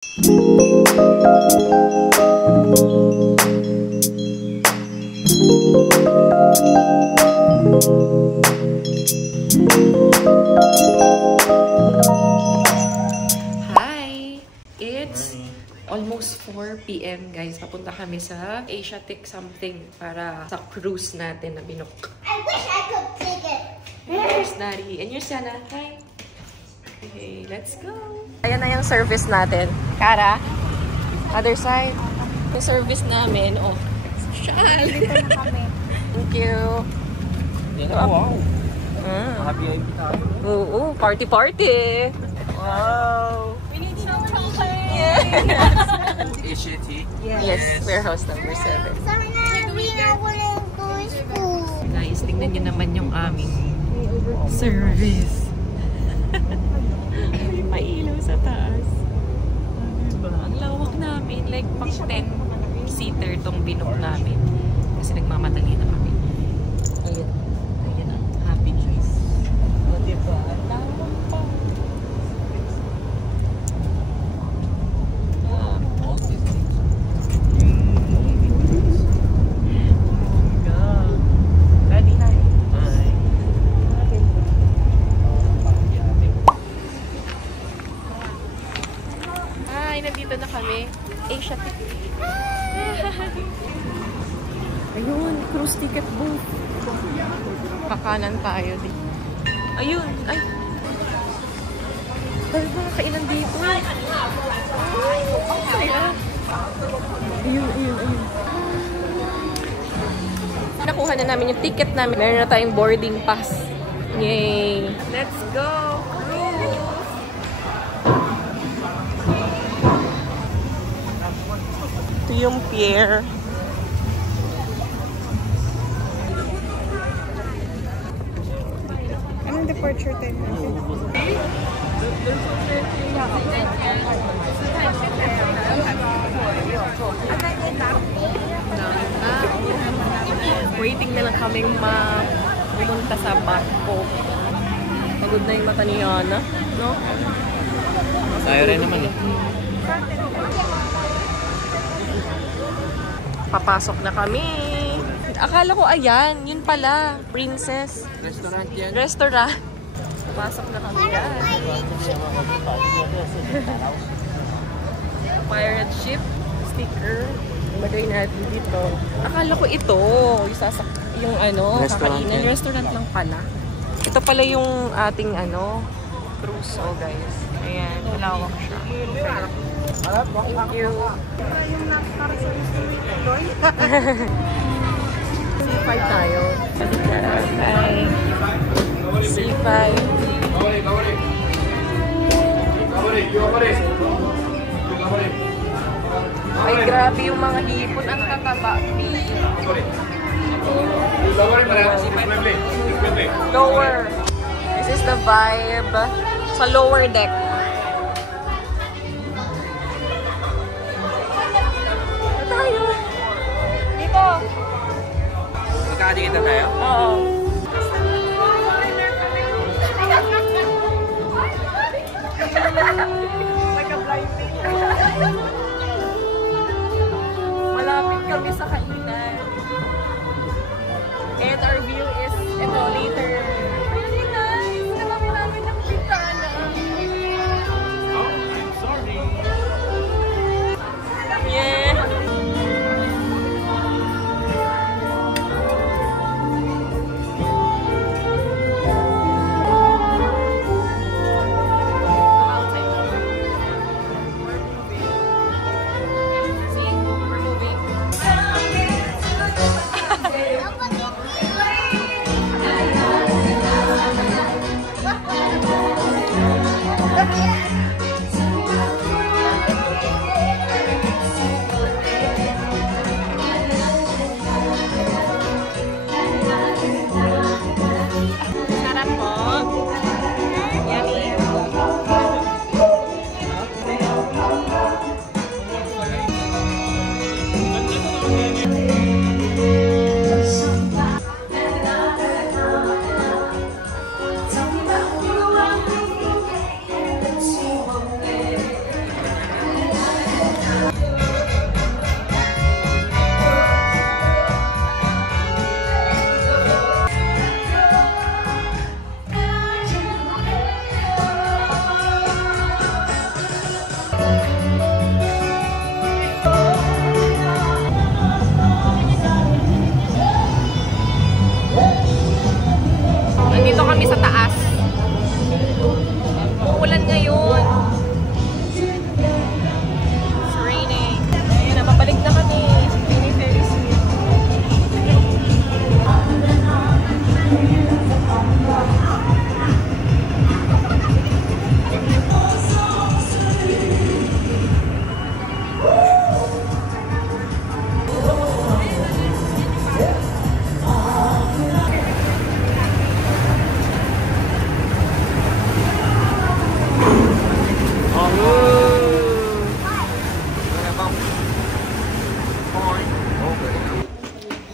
Hi! It's almost 4 PM guys. Papunta kami sa Asiatic something para sa cruise natin na Binok. I wish I could take it. Here's Nari. And here's Sana. Hi! Okay, let's go! Ayan na yung service natin. Kara, other side. Yung service namin. Oh, social! Dito na kami. Thank you! Wow! VIP tayo. Oo, party! Wow! We need some chocolate. Asiatic? Yes, warehouse number 7. Sana, we are going to go to school. Guys, tingnan nyo naman yung aming service. May ilaw sa taas. Diba? Ang lawak namin. Like, pang 10-seater tong Binok namin. Kasi nagmamadali na kami. Ayan. Ayan ang happy choice. O, diba? Ang lawak pa. Ready na. Hi, nandito na kami. Asiatic. Ayun, cruise ticket booth. Kakanan tayo din. Ayun, ay. Dahil mga kainan dito. Ay, ang saya. Ayun. Nakuha na namin yung ticket namin. Meron na tayong boarding pass. Yay! Let's go! Cruise! Ito yung pier. Anong departure time natin? Waiting na lang kaming pumunta sa barko. Pagod na yung mata ni Yana, no? Tayo rin naman eh. Papasok na kami. Akala ko ayan, yun pala, Princess. Restaurant yan. Restaurant. Papasok na kami yan. Pirate ship sticker. Ilagay natin dito. Akala ko ito, yung ano, Restaurant kakainan. yan. Restaurant lang pala. Ito pala yung ating ano, cruise, oh guys. Ayan, malawak siya. Thank you. C5 tayo. Bye. C5. Ay, grabe yung mga hipon. Ang tataba. Lower. This is the vibe sa lower deck. Tayo. Dito. Magkakadikita tayo? Oo. Like a blind date. Malapit kami sa kainan. And our view is ito later. Really nice. Alam namin ng pitana.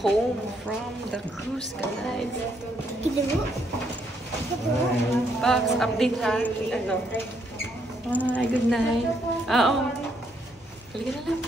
home from the cruise, guys. Box, update ha. Ano? Bye, good night. Oo. Halika na lang.